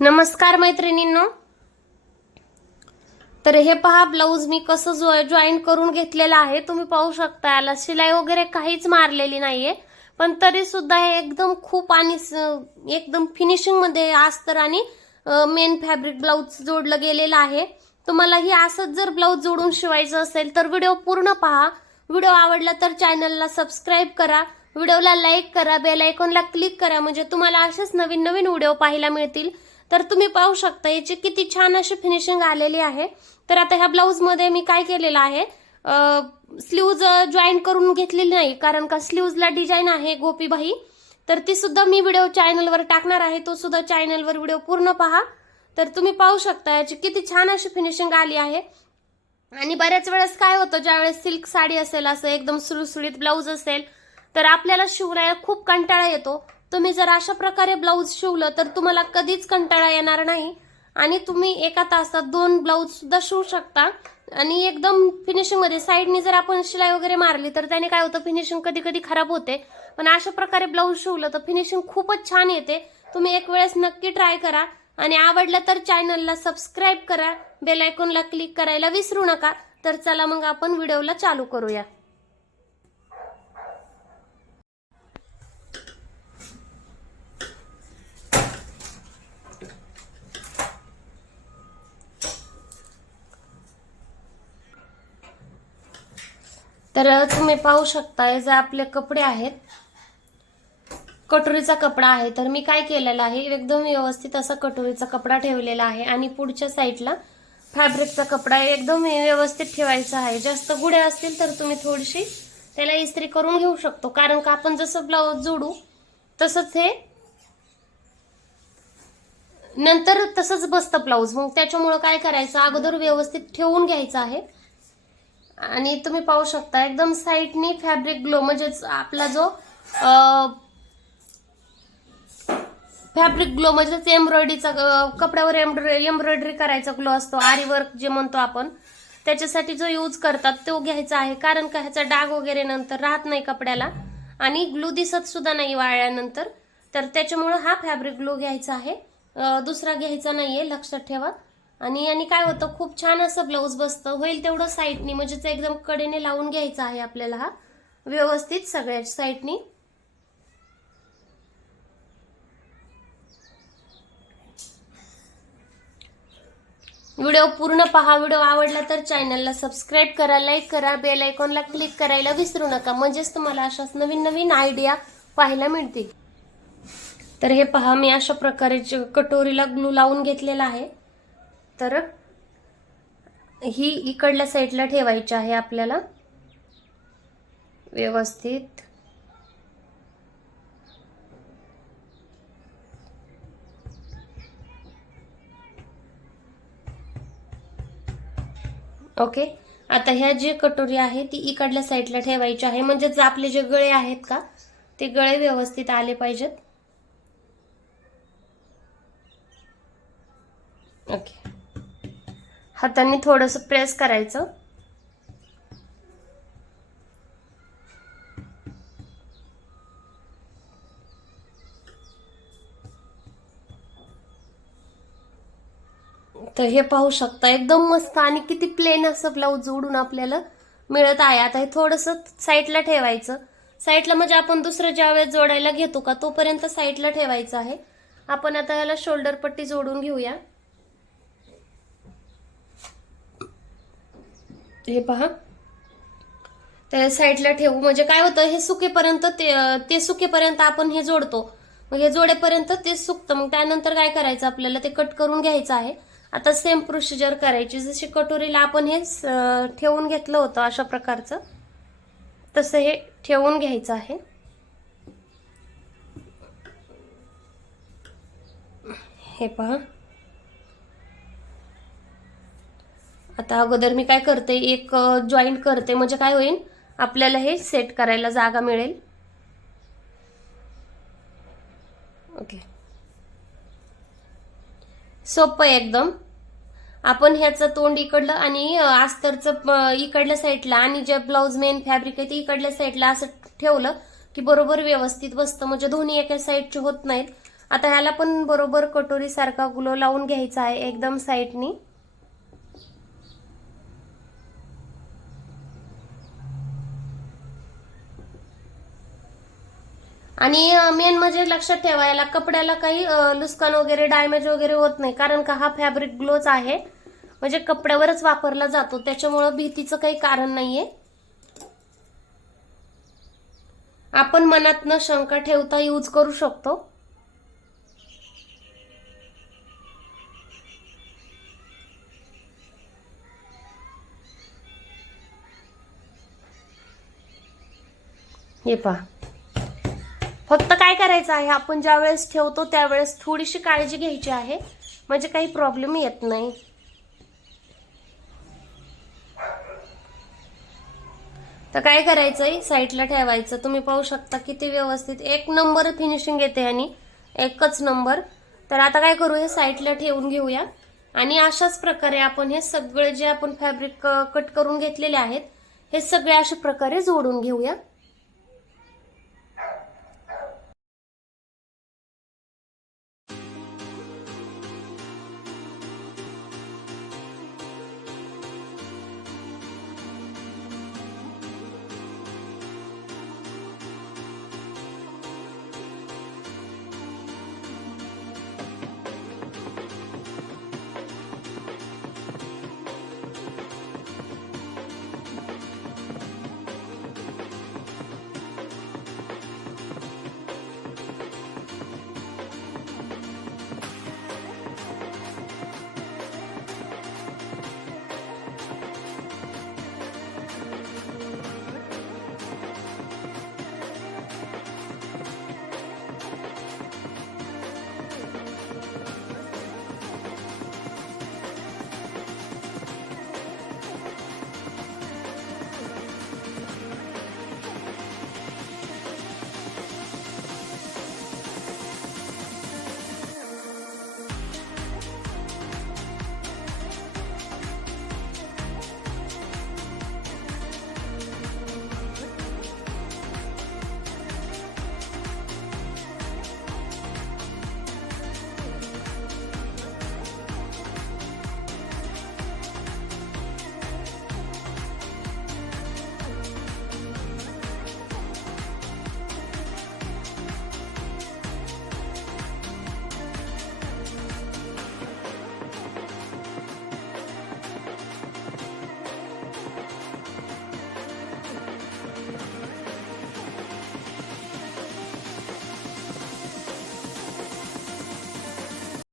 नमस्कार मैत्रिणींनो, तर हे पहा ब्लाऊज मी कसं जॉईन करून घेतलेला आहे. तुम्ही पाहू शकता याला शिलाई वगैरे काहीच मारलेली नाहीये, पण तरी सुद्धा हे एकदम खूप आणि एकदम फिनिशिंग मध्ये अस्तर आणि मेन फॅब्रिक ब्लाऊज जोडलं गेलेलं आहे. तुम्हाला ही असंच जर ब्लाऊज जोडून शिवायचं असेल तर व्हिडिओ पूर्ण पहा. व्हिडिओ आवडला तर चॅनलला सबस्क्राईब करा, व्हिडिओला लाईक करा, बेल आयकॉनला क्लिक करा, म्हणजे तुम्हाला असेच नवीन नवीन व्हिडिओ पाहायला मिळतील. तर तुम्ही पाहू शकता याची किती छान अशी फिनिशिंग आलेली आहे. तर आता ह्या ब्लाऊज मध्ये मी काय केलेलं आहे, स्लीव्ज जॉईन करून घेतलेली नाही, कारण का स्लीव्जला डिझाईन आहे गोपीबाई, तर ती सुद्धा मी व्हिडिओ चॅनलवर टाकणार आहे. तो सुद्धा चॅनलवर व्हिडिओ पूर्ण पहा. तर तुम्ही पाहू शकता याची किती छान अशी फिनिशिंग आली आहे. आणि बऱ्याच वेळेस काय होतं, ज्यावेळेस सिल्क साडी असेल, असं एकदम सुळसुळीत ब्लाऊज असेल, तर आपल्याला शिवण्याला खूप कंटाळा येतो. तुम्ही जर अशा प्रकारे ब्लाऊज शिवलं तर तुम्हाला कधीच कंटाळा येणार नाही आणि तुम्ही एका तासात 2 ब्लाऊज सुद्धा शिवू शकता. आणि एकदम फिनिशिंग मध्ये साईडनी जर आपण शिलाई वगैरे मारली तर त्याने काय होतं, फिनिशिंग कधी कधी खराब होते. पण अशा प्रकारे ब्लाऊज शिवलं तर फिनिशिंग खूपच छान येते. तुम्ही एक वेळेस नक्की ट्राय करा आणि आवडलं तर चॅनलला सबस्क्राईब करा, बेल आयकॉनला क्लिक करायला विसरू नका. तर चला मग आपण व्हिडिओला चालू करूया. तर तुम्ही पाहू शकता हे जे आपले कपडे आहेत, कटोरीचा कपडा आहे. तर मी काय केलेलं आहे, एकदम व्यवस्थित असा कटोरीचा कपडा ठेवलेला आहे आणि पुढच्या साईडला फॅब्रिकचा कपडा एकदम व्यवस्थित ठेवायचा आहे. जास्त गुढे असतील तर तुम्ही थोडीशी त्याला इस्त्री करून घेऊ शकतो, कारण का आपण जसं ब्लाऊज जोडू तसंच हे नंतर तसंच बसतं ब्लाऊज. मग त्याच्यामुळे काय करायचं, अगोदर व्यवस्थित ठेवून घ्यायचं आहे. आणि तुम्ही पाहू शकता एकदम साईडनी फॅब्रिक ग्लो, म्हणजेच आपला जो फॅब्रिक ग्लो म्हणजेच एम्ब्रॉयडरीचा, कपड्यावर एम्ब्रॉयडरी करायचा ग्लो असतो, आरी वर्क जे म्हणतो आपण, त्याच्यासाठी जो यूज करतात तो घ्यायचा आहे. कारण का ह्याचा डाग वगैरे नंतर राहत नाही कपड्याला आणि ग्लू दिसत सुद्धा नाही वाळल्यानंतर. तर त्याच्यामुळे हा फॅब्रिक ग्लो घ्यायचा आहे, दुसरा घ्यायचा नाहीये, लक्षात ठेवा. आणि काय होतं, खूप छान असं ब्लाऊज बसतं. होईल तेवढं साईडनी, म्हणजेच एकदम कडेने लावून घ्यायचा आहे आपल्याला हा व्यवस्थित सगळ्या साईडनी. व्हिडिओ पूर्ण पहा. व्हिडिओ आवडला तर चॅनलला सबस्क्राईब करा, लाईक करा, बेल आयकॉनला क्लिक करायला विसरू नका, म्हणजेच तुम्हाला अशाच नवीन नवीन आयडिया पाहायला मिळतील. तर हे पहा, मी अशा प्रकारे कटोरीला ग्लू लावून घेतलेला आहे. तर ही इकडल्या साईडला ठेवायची आहे आपल्याला व्यवस्थित. ओके, आता ह्या जी कटोरी आहे ती इकडल्या साईडला ठेवायची आहे, म्हणजेच आपले जे गळे आहेत का ते गळे व्यवस्थित आले पाहिजेत. ओके, हाताने थोडंसं प्रेस करायचं. तर हे पाहू शकता एकदम मस्त आणि किती प्लेन असं ब्लाऊज जोडून आपल्याला मिळत आहे. आता हे थोडंसं साईडला ठेवायचं. साईडला म्हणजे आपण दुसरं ज्यावेळेस जोडायला घेतो का तोपर्यंत साईडला ठेवायचं आहे. आपण आता याला शोल्डर पट्टी जोडून घेऊया. हे पहा, तर साईडला ठेवू म्हणजे काय होतं, हे सुकेपर्यंत ते सुकेपर्यंत आपण हे जोडतो. मग हे जोडेपर्यंत ते सुकतं. मग त्यानंतर काय करायचं, आपल्याला ते कट करून घ्यायचं आहे. आता सेम प्रोसिजर करायची, जशी कटोरीला आपण हे ठेवून घेतलं होतं अशा प्रकारचं, तसं हे ठेवून घ्यायचं आहे. हे पहा, आता अगोदर मी काय करते, एक जॉईंट करते, म्हणजे काय होईल, आपल्याला हे सेट करायला जागा मिळेल. ओके, सोपं एकदम. आपण ह्याचं तोंड इकडलं आणि अस्तरचं इकडल्या साईडला आणि जे ब्लाऊज मेन फॅब्रिक आहे ते इकडल्या साईडला असं ठेवलं की बरोबर व्यवस्थित बसतं, म्हणजे दोन्ही एका साईडचे होत नाहीत. आता ह्याला पण बरोबर कटोरी सारखा ग्लो लावून घ्यायचा आहे एकदम साईडनी. आणि मेन म्हणजे लक्षात ठेवा, याला कपड्याला काही लुस्कान वगैरे डॅमेज वगैरे होत नाही, कारण का हा फॅब्रिक ग्लोच आहे, म्हणजे कपड्यावरच वापरला जातो, त्याच्यामुळे भीतीचं काही कारण नाहीये. आपण मनात न शंका ठेवता यूज करू शकतो. हे पहा, फक्त काय करायचं आहे, आपण ज्या वेळेस ठेवतो त्यावेळेस थोडीशी काळजी घ्यायची आहे, म्हणजे काही प्रॉब्लेम येत नाही. तर काय करायचंय, साईडला ठेवायचं. तुम्ही पाहू शकता किती व्यवस्थित एक नंबर फिनिशिंग येते आणि एकच नंबर. तर आता काय करू, हे साईडला ठेवून घेऊया आणि अशाच प्रकारे आपण हे सगळे जे आपण फॅब्रिक कट करून घेतलेले आहेत हे सगळे अशा प्रकारे जोडून घेऊया.